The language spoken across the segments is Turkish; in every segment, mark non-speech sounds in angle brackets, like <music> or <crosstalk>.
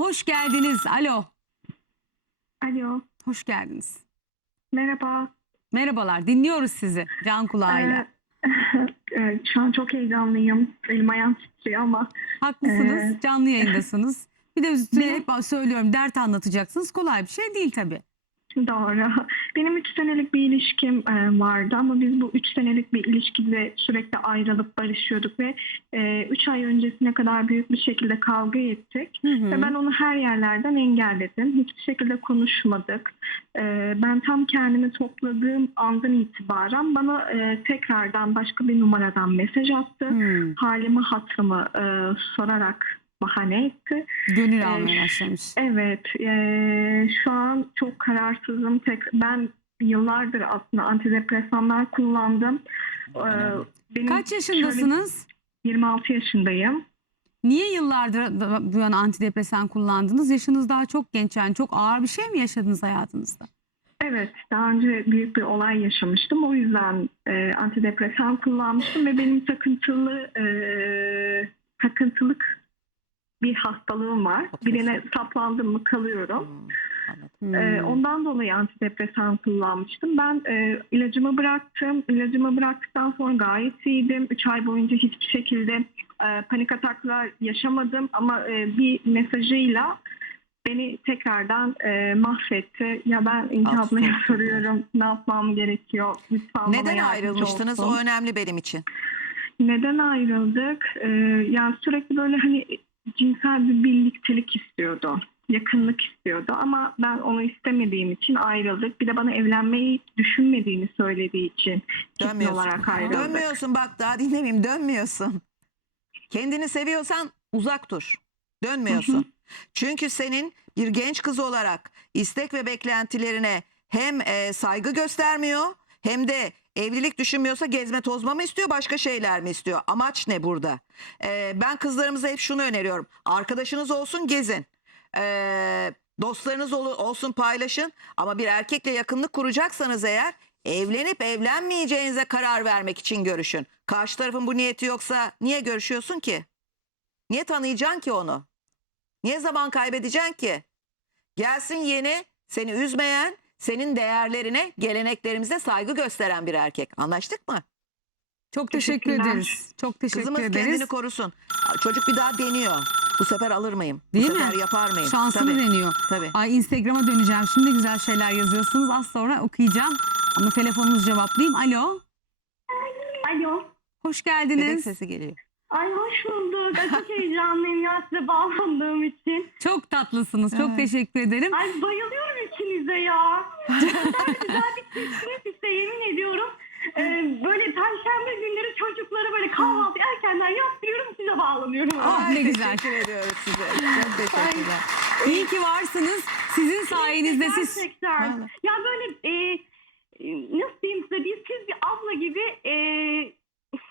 hoş geldiniz. Alo. Alo, Hoş geldiniz. merhaba. Merhabalar. Dinliyoruz sizi can kulağıyla. Ee, <laughs> e, şu an çok heyecanlıyım. Elim ayağım titriyor ama Haklısınız. Ee, Canlı yayındasınız. Bir de <laughs> üstüne hep söylüyorum dert anlatacaksınız. Kolay bir şey değil tabii. <laughs> doğru. Benim üç senelik bir ilişkim e, vardı ama biz bu üç senelik bir ilişkide sürekli ayrılıp barışıyorduk ve e, üç ay öncesine kadar büyük bir şekilde kavga ettik. Hı hı. Ve ben onu her yerlerden engelledim. Hiçbir şekilde konuşmadık. Ee, ben tam kendimi topladığım andan itibaren bana e, tekrardan başka bir numaradan mesaj attı. Hmm. halimi hatırımı e, sorarak bahane etti. Gönül almaya başlamış. Evet, e, şu an çok kararsızım. Tek, ben yıllardır aslında antidepresanlar kullandım. Ee, benim Kaç şöyle- yaşındasınız? 26 yaşındayım. Niye yıllardır bu yana antidepresan kullandınız? Yaşınız daha çok genç yani çok ağır bir şey mi yaşadınız hayatınızda? Evet, daha önce büyük bir olay yaşamıştım. O yüzden e, antidepresan kullanmıştım ve benim takıntılı e, takıntılık bir hastalığım var. Birine saplandım mı kalıyorum. Hmm. Ee, ondan dolayı antidepresan kullanmıştım. Ben e, ilacımı bıraktım. İlacımı bıraktıktan sonra gayet iyiydim. 3 ay boyunca hiçbir şekilde e, panik ataklar yaşamadım. Ama e, bir mesajıyla beni tekrardan e, mahvetti. Ya ben çok soruyorum ne yapmam gerekiyor. Lütfen Neden ayrılmıştınız? olsun. O önemli benim için. Neden ayrıldık? Ee, yani sürekli böyle hani cinsel bir birliktelik istiyordu. Yakınlık istiyordu ama ben onu istemediğim için ayrıldık. Bir de bana evlenmeyi düşünmediğini söylediği için ciddi Dönmüyorsun. olarak ayrıldık. Dönmüyorsun bak daha dinlemeyeyim dönmüyorsun. Kendini seviyorsan uzak dur. Dönmüyorsun. Çünkü senin bir genç kız olarak istek ve beklentilerine hem e, saygı göstermiyor hem de evlilik düşünmüyorsa gezme tozma mı istiyor başka şeyler mi istiyor? Amaç ne burada? E, ben kızlarımıza hep şunu öneriyorum. Arkadaşınız olsun gezin. E, dostlarınız ol- olsun paylaşın ama bir erkekle yakınlık kuracaksanız eğer evlenip evlenmeyeceğinize karar vermek için görüşün. Karşı tarafın bu niyeti yoksa niye görüşüyorsun ki? Niye tanıyacaksın ki onu? Niye zaman kaybedeceksin ki? Gelsin yeni, seni üzmeyen, senin değerlerine, geleneklerimize saygı gösteren bir erkek. Anlaştık mı? Çok teşekkür Teşekkürler. ederiz. Çok teşekkür Kızımız ederiz. kendini korusun. Çocuk bir daha deniyor. Bu sefer alır mıyım? Değil Bu mi? sefer yapar mıyım? Şansını Tabii, deniyor. tabii. Ay Instagram'a döneceğim. Şimdi güzel şeyler yazıyorsunuz. Az sonra okuyacağım. Ama telefonunuzu cevaplayayım. Alo. Alo. Hoş Bebek geldiniz. sesi geliyor. Ay hoş bulduk. Ay, çok heyecanlıyım ya size bağlandığım için. Çok tatlısınız. Çok Evet. teşekkür ederim. Ay bayılıyorum ikinize ya. Güzel güzel bir çiftiniz işte yemin ediyorum. Ee, böyle perşembe günleri çocuklara böyle kahvaltı erkenden yaptırıyorum size bağlanıyorum. Ah, ne güzel. Teşekkür ediyoruz size. Çok teşekkürler. İyi ki varsınız. Sizin sayenizde siz Gerçekten. Vallahi. Ya böyle e, nasıl diyeyim size bir siz bir abla gibi e,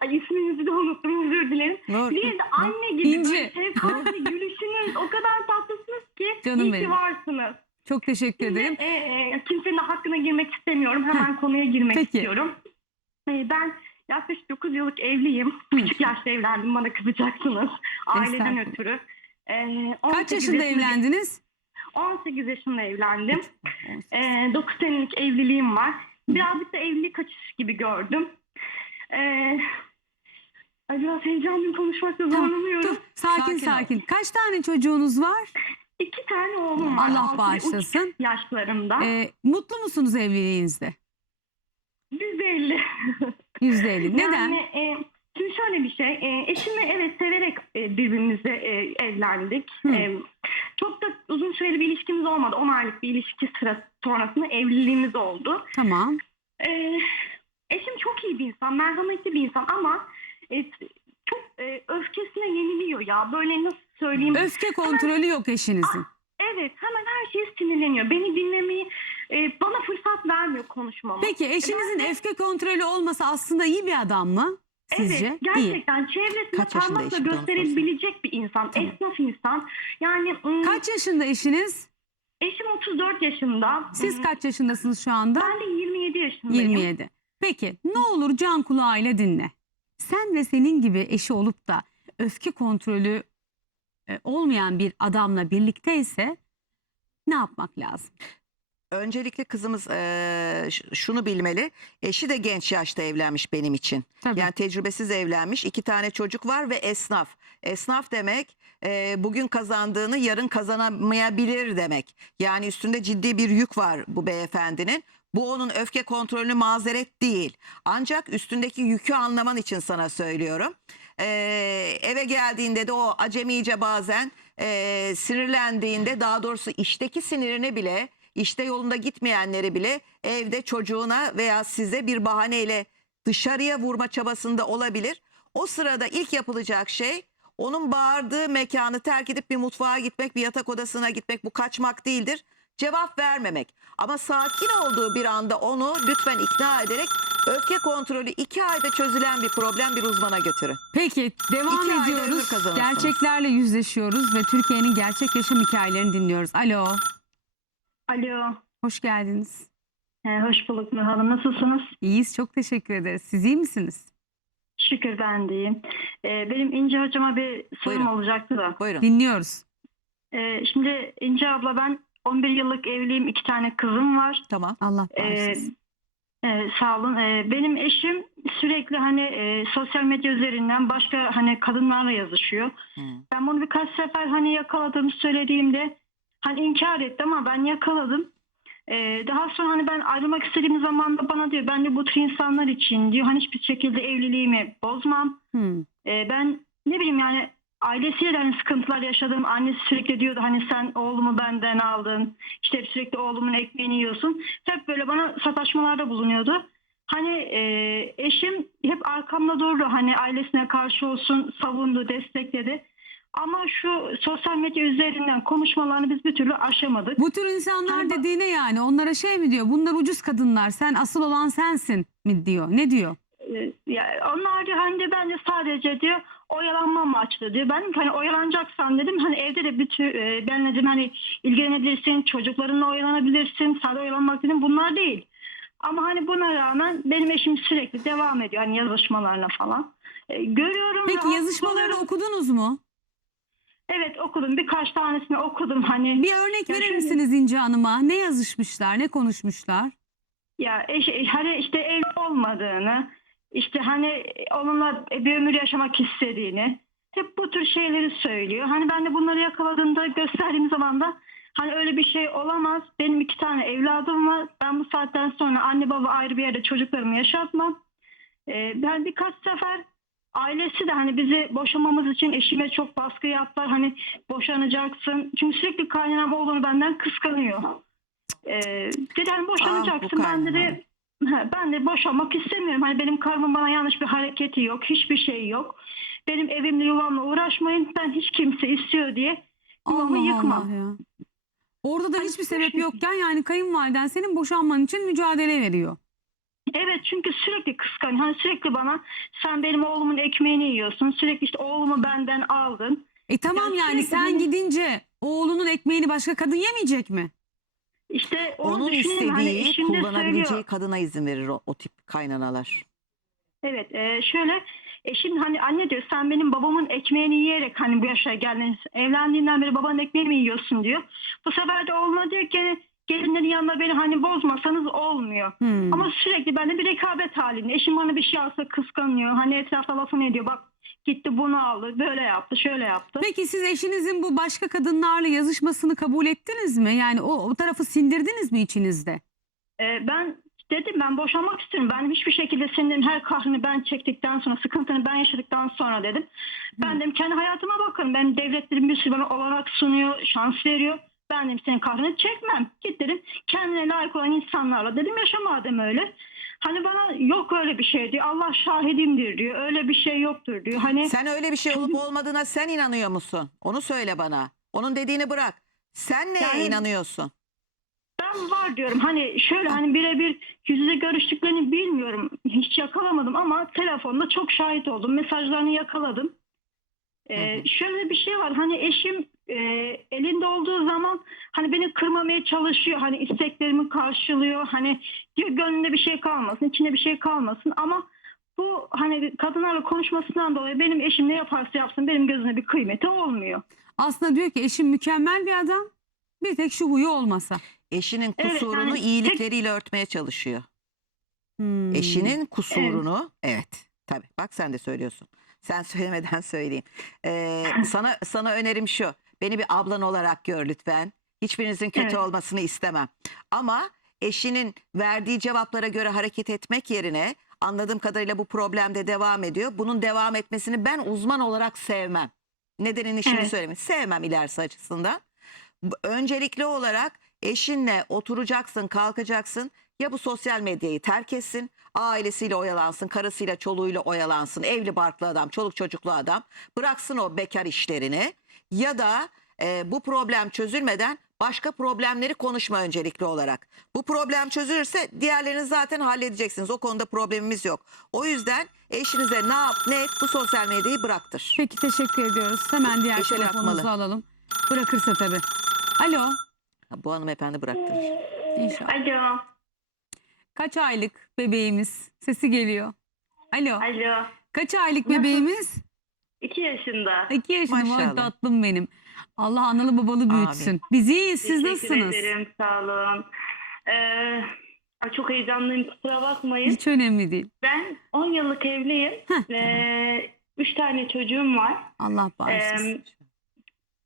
ay isminizi de unuttum özür dilerim. Nur. Bir de anne gibi İnci. böyle şefkatli gülüşünüz o kadar tatlısınız ki Canım iyi benim. ki varsınız. Çok teşekkür Şimdi, ederim. e, e, kimsenin hakkına girmek istemiyorum. Hemen konuya girmek Peki. istiyorum. E, ben yaklaşık 9 yıllık evliyim. Hı. Küçük yaşta evlendim. Bana kızacaksınız. Aileden ötürü. E, Kaç 18 yaşında evlendiniz? 18 yaşında evlendim. E, 9 senelik evliliğim var. Birazcık da evlilik kaçış gibi gördüm. E, ay biraz heyecanlıyım konuşmakta Tamam, zorlanıyorum. Dur, sakin Sakin sakin. Kaç tane çocuğunuz var? İki tane oğlum var. Allah altı ve üç bağışlasın. yaşlarında. Ee, mutlu musunuz evliliğinizde? %50. <laughs> Yüzde elli. Neden? Yani e, şimdi şöyle bir şey. E, eşimle evet severek e, birbirimize e, evlendik. Hı. E, çok da uzun süreli bir ilişkimiz olmadı. 10 aylık bir ilişki sırası sonrasında evliliğimiz oldu. Tamam. E, eşim çok iyi bir insan, merhametli bir insan ama e, çok e, öfkesine yeniliyor ya. Böyle nasıl söyleyeyim? Öfke kontrolü yok eşinizin. evet hemen her şeye sinirleniyor. Beni dinlemeyi e, bana fırsat vermiyor konuşmama. Peki eşinizin öfke kontrolü olmasa aslında iyi bir adam mı? Sizce? Evet İyi. gerçekten çevresinde Kaç parmakla gösterebilecek bir insan, Tamam. esnaf insan. Yani ım, Kaç yaşında eşiniz? eşim 34 yaşında. Siz Im, kaç yaşındasınız şu anda? Ben de 27 yaşındayım. 27. Peki ne olur can kulağıyla dinle. Sen ve senin gibi eşi olup da öfke kontrolü e, olmayan bir adamla birlikteyse ne yapmak lazım? Öncelikle kızımız ş- şunu bilmeli. Eşi de genç yaşta evlenmiş benim için. Tabii. Yani tecrübesiz evlenmiş. iki tane çocuk var ve esnaf. Esnaf demek eee, bugün kazandığını yarın kazanamayabilir demek. Yani üstünde ciddi bir yük var bu beyefendinin. Bu onun öfke kontrolünü mazeret değil. Ancak üstündeki yükü anlaman için sana söylüyorum. Eee, eve geldiğinde de o acemice bazen eee, sinirlendiğinde daha doğrusu işteki sinirini bile işte yolunda gitmeyenleri bile evde çocuğuna veya size bir bahaneyle dışarıya vurma çabasında olabilir. O sırada ilk yapılacak şey onun bağırdığı mekanı terk edip bir mutfağa gitmek, bir yatak odasına gitmek bu kaçmak değildir. Cevap vermemek. Ama sakin olduğu bir anda onu lütfen ikna ederek öfke kontrolü iki ayda çözülen bir problem bir uzmana götürün. Peki devam İki ayda ömür ediyoruz. kazanırsınız. Gerçeklerle yüzleşiyoruz ve Türkiye'nin gerçek yaşam hikayelerini dinliyoruz. Alo, Alo, hoş geldiniz. e, hoş bulduk Nur Hanım. Nasılsınız? İyiyiz, çok teşekkür ederiz. Siz iyi misiniz? Şükür ben de iyiyim. E, benim İnce hocama bir sorum Buyurun. olacaktı da. Buyurun. Dinliyoruz. E, şimdi İnce abla ben 11 yıllık evliyim. iki tane kızım var. Tamam. Allah E, bağışlasın. E, sağ olun. E, benim eşim sürekli hani e, sosyal medya üzerinden başka hani kadınlarla yazışıyor. Hı. Ben bunu birkaç sefer hani yakaladığımı söylediğimde hani inkar etti ama ben yakaladım. Ee, daha sonra hani ben ayrılmak istediğim zaman da bana diyor ben de bu tür insanlar için diyor hani hiçbir şekilde evliliğimi bozmam. Hmm. Ee, ben ne bileyim yani ailesiyle de hani sıkıntılar yaşadım. Annesi sürekli diyordu hani sen oğlumu benden aldın. İşte sürekli oğlumun ekmeğini yiyorsun. Hep böyle bana sataşmalarda bulunuyordu. Hani e, eşim hep arkamda durdu. Hani ailesine karşı olsun savundu, destekledi. Ama şu sosyal medya üzerinden konuşmalarını biz bir türlü aşamadık. Bu tür insanlar Hani dediğine yani onlara şey mi diyor? Bunlar ucuz kadınlar. Sen asıl olan sensin mi diyor? Ne diyor? Ee, ya onlar diyor hani de ben de sadece diyor oyalanma amaçlı diyor. Ben hani oyalanacaksan dedim hani evde de bir tür e, benle dedim hani ilgilenebilirsin, çocuklarınla oyalanabilirsin, sadece oyalanmak dedim bunlar değil. Ama hani buna rağmen benim eşim sürekli devam ediyor hani yazışmalarına falan. Ee, görüyorum. Peki rahatsız yazışmaları oluyorum. okudunuz mu? Evet okudum birkaç tanesini okudum hani. Bir örnek Ya verir şöyle- misiniz İnce Hanım'a? Ne yazışmışlar, ne konuşmuşlar? Ya eş, hani işte evli olmadığını, işte hani onunla bir ömür yaşamak istediğini, hep bu tür şeyleri söylüyor. Hani ben de bunları yakaladığımda gösterdiğim zaman da hani öyle bir şey olamaz. Benim iki tane evladım var. Ben bu saatten sonra anne baba ayrı bir yerde çocuklarımı yaşatmam. Ee, ben birkaç sefer ailesi de hani bizi boşamamız için eşime çok baskı yaptılar. Hani boşanacaksın. Çünkü sürekli kaynanam oğlunu benden kıskanıyor. Ee, dedi hani boşanacaksın. ben de, ben de boşanmak istemiyorum. Hani benim karımın bana yanlış bir hareketi yok. Hiçbir şey yok. Benim evimle yuvamla uğraşmayın. Ben hiç kimse istiyor diye yuvamı Allah yıkmam. Allah ya. Orada da Hani hiçbir sebep şey- yokken yani kayınvaliden senin boşanman için mücadele veriyor. Evet çünkü sürekli kıskanıyor. Hani sürekli bana sen benim oğlumun ekmeğini yiyorsun. Sürekli işte oğlumu benden aldın. E tamam Ya yani sürekli sen gidince oğlunun ekmeğini başka kadın yemeyecek mi? İşte onu Onun düşünüyorum. Hani istediği eşim de kullanabileceği söylüyor. kadına izin verir o, o tip kaynanalar. Evet e, şöyle eşim hani anne diyor sen benim babamın ekmeğini yiyerek hani bu yaşa geldin. Evlendiğinden beri babanın ekmeğini mi yiyorsun diyor. Bu sefer de oğluna diyor ki gelinlerin yanında beni hani bozmasanız olmuyor. Hmm. Ama sürekli bende bir rekabet halinde. Eşim bana bir şey alsa kıskanıyor. Hani etrafta lafını ediyor. Bak gitti bunu aldı. Böyle yaptı. Şöyle yaptı. Peki siz eşinizin bu başka kadınlarla yazışmasını kabul ettiniz mi? Yani o, o tarafı sindirdiniz mi içinizde? Ee, ben dedim ben boşanmak istiyorum. Ben hiçbir şekilde senin her kahrını ben çektikten sonra, sıkıntını ben yaşadıktan sonra dedim. Ben dedim kendi hayatıma bakın. Ben devletlerim bir sürü bana olanak sunuyor, şans veriyor. Ben dedim senin kahrını çekmem. Git dedim kendine layık olan insanlarla dedim yaşa madem öyle. Hani bana yok öyle bir şey diyor. Allah şahidimdir diyor. Öyle bir şey yoktur diyor. Hani Sen öyle bir şey olup olmadığına sen inanıyor musun? Onu söyle bana. Onun dediğini bırak. Sen neye Yani- inanıyorsun? Ben var diyorum hani şöyle hani birebir yüz yüze görüştüklerini bilmiyorum. Hiç yakalamadım ama telefonda çok şahit oldum. Mesajlarını yakaladım. Ee, şöyle bir şey var hani eşim e, elinde olduğu zaman hani beni kırmamaya çalışıyor. Hani isteklerimi karşılıyor. Hani diyor gönlünde bir şey kalmasın, içinde bir şey kalmasın ama bu hani kadınlarla konuşmasından dolayı benim eşim ne yaparsa yapsın benim gözüne bir kıymeti olmuyor. Aslında diyor ki eşim mükemmel bir adam. Bir tek şu huyu olmasa. Eşinin Evet, kusurunu yani iyilikleriyle örtmeye çalışıyor. Hmm. Eşinin kusurunu evet. Tabii bak sen de söylüyorsun. Sen <laughs> söylemeden söyleyeyim. Ee, <laughs> sana sana önerim şu. Beni bir ablan olarak gör lütfen. Hiçbirinizin kötü Evet. olmasını istemem. Ama eşinin verdiği cevaplara göre hareket etmek yerine anladığım kadarıyla bu problemde devam ediyor. Bunun devam etmesini ben uzman olarak sevmem. Nedenini şimdi Evet. söyleyeyim. Sevmem ilerisi açısından. Öncelikli olarak eşinle oturacaksın, kalkacaksın. Ya bu sosyal medyayı terk etsin, ailesiyle oyalansın, karısıyla, çoluğuyla oyalansın, evli barklı adam, çoluk çocuklu adam. Bıraksın o bekar işlerini. Ya da e, bu problem çözülmeden başka problemleri konuşma öncelikli olarak. Bu problem çözülürse diğerlerini zaten halledeceksiniz. O konuda problemimiz yok. O yüzden eşinize ne yap ne et bu sosyal medyayı bıraktır. Peki teşekkür ediyoruz. Hemen diğer Eşi telefonumuzu bırakmalı. alalım. Bırakırsa tabii. Alo. Ha, Bu hanımefendi bıraktırır. İnşallah. Alo, Kaç aylık bebeğimiz? Sesi geliyor. Alo. alo. Kaç aylık Nasıl? bebeğimiz? 2 yaşında. İki yaşında. Vay Maşallah. tatlım benim. Allah analı babalı büyütsün. Biz iyiyiz. Siz Teşekkür nasılsınız? ederim, sağ olun. Ee, ay çok heyecanlıyım, kusura bakmayın. Hiç önemli değil. Ben 10 yıllık evliyim. Heh, Ee, üç tane çocuğum var. Allah bağışlasın.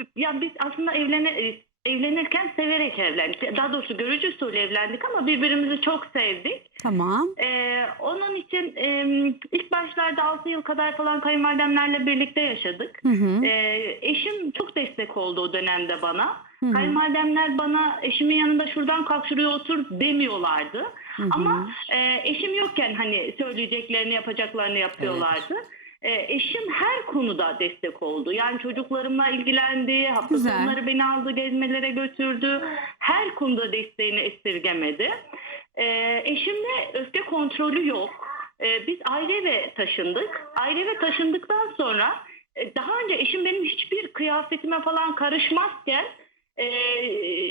Ee, ya biz aslında evlene, evlenirken severek evlendik. Daha doğrusu görücü usulü evlendik ama birbirimizi çok sevdik. tamam. Ee, onun için e, ilk başlarda 6 yıl kadar falan kayınvalidemlerle birlikte yaşadık. Hı hı. Ee, eşim çok destek oldu o dönemde bana. Hı hı. Kayınvalidemler bana eşimin yanında şuradan kalk şuraya otur demiyorlardı. Hı hı. Ama e, eşim yokken hani söyleyeceklerini yapacaklarını yapıyorlardı. E, eşim her konuda destek oldu. Yani çocuklarımla ilgilendi, hafta Güzel. sonları beni aldı gezmelere götürdü. Her konuda desteğini esirgemedi. E, eşimde öfke kontrolü yok. E, biz ayrı eve taşındık. Ayrı eve taşındıktan sonra e, daha önce eşim benim hiçbir kıyafetime falan karışmazken e,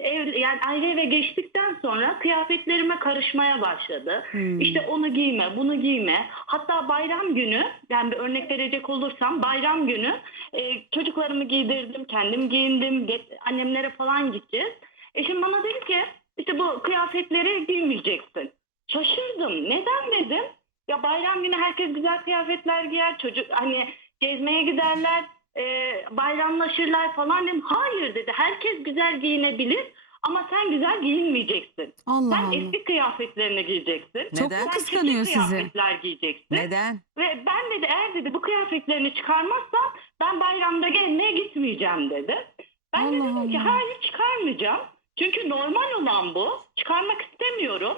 ev, yani ayrı eve geçtikten sonra kıyafetlerime karışmaya başladı. Hmm. İşte onu giyme, bunu giyme. Hatta bayram günü, yani bir örnek verecek olursam bayram günü e, çocuklarımı giydirdim, kendim giyindim, ge- annemlere falan gideceğiz. Eşim bana dedi ki işte bu kıyafetleri giymeyeceksin. Şaşırdım. Neden dedim? Ya bayram günü herkes güzel kıyafetler giyer. Çocuk hani gezmeye giderler, e, bayramlaşırlar falan dedim. Hayır dedi. Herkes güzel giyinebilir ama sen güzel giyinmeyeceksin. Allah Sen Allah. eski kıyafetlerini giyeceksin. Çok Neden? mu kıskanıyor sizi? kıyafetler giyeceksin. Neden? Ve ben dedi eğer dedi bu kıyafetlerini çıkarmazsan ben bayramda gezmeye gitmeyeceğim dedi. Ben de Allah dedim ki Allah. hayır çıkarmayacağım. Çünkü normal olan bu. Çıkarmak istemiyorum.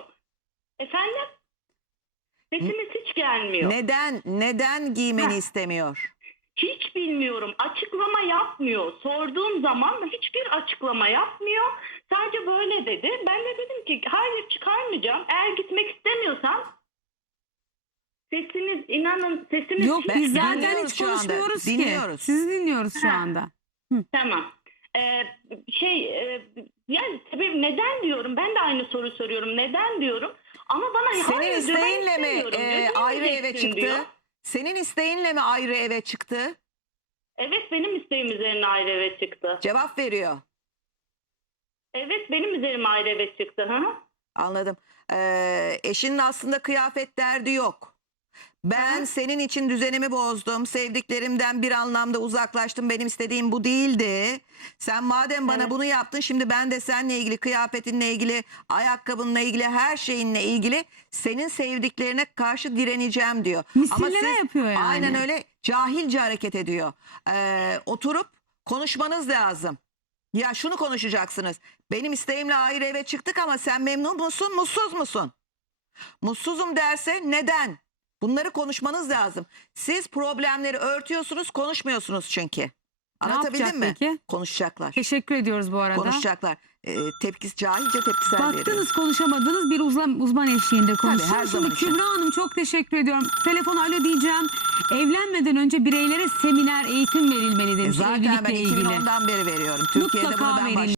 Efendim? Sesiniz hiç gelmiyor. Neden neden giymeni Heh. istemiyor? Hiç bilmiyorum. Açıklama yapmıyor. Sorduğum zaman hiçbir açıklama yapmıyor. Sadece böyle dedi. Ben de dedim ki hayır çıkarmayacağım. Eğer gitmek istemiyorsan sesiniz inanın sesiniz Yok hiç biz zaten hiç konuşmuyoruz ki. Dinliyoruz. Sizi dinliyoruz şu anda. Tamam. Ee, şey e, yani tabii neden diyorum ben de aynı soru soruyorum neden diyorum ama bana Senin hayır isteğinle mi e, ayrı eve çıktı? diyor. Senin isteğinle mi ayrı eve çıktı? Evet benim isteğim üzerine ayrı eve çıktı. Cevap veriyor. Evet benim üzerime ayrı eve çıktı. Hı? Anladım. Ee, eşinin aslında kıyafet derdi yok. Ben senin için düzenimi bozdum. Sevdiklerimden bir anlamda uzaklaştım. Benim istediğim bu değildi. Sen madem bana Evet. bunu yaptın şimdi ben de seninle ilgili kıyafetinle ilgili, ayakkabınla ilgili, her şeyinle ilgili senin sevdiklerine karşı direneceğim diyor. Misilleme yapıyor yani. Aynen öyle cahilce hareket ediyor. Ee, oturup konuşmanız lazım. Ya şunu konuşacaksınız. Benim isteğimle ayrı eve çıktık ama sen memnun musun, mutsuz musun? Mutsuzum derse neden? Bunları konuşmanız lazım. Siz problemleri örtüyorsunuz, konuşmuyorsunuz çünkü. Anlatabildim mi? peki? Konuşacaklar. Teşekkür ediyoruz bu arada. Konuşacaklar. Ee, tepkisi cahilce tepkisel veriyor. Baktınız konuşamadınız bir uzman, uzman eşliğinde konuşsun. her zaman Şimdi için. Kübra Hanım çok teşekkür ediyorum. Telefon alo diyeceğim. Evlenmeden önce bireylere seminer, eğitim verilmeli E demiş Zaten evlilikle ben ilgili. 2010'dan beri veriyorum. Türkiye'de Mutlaka bunu ben verin.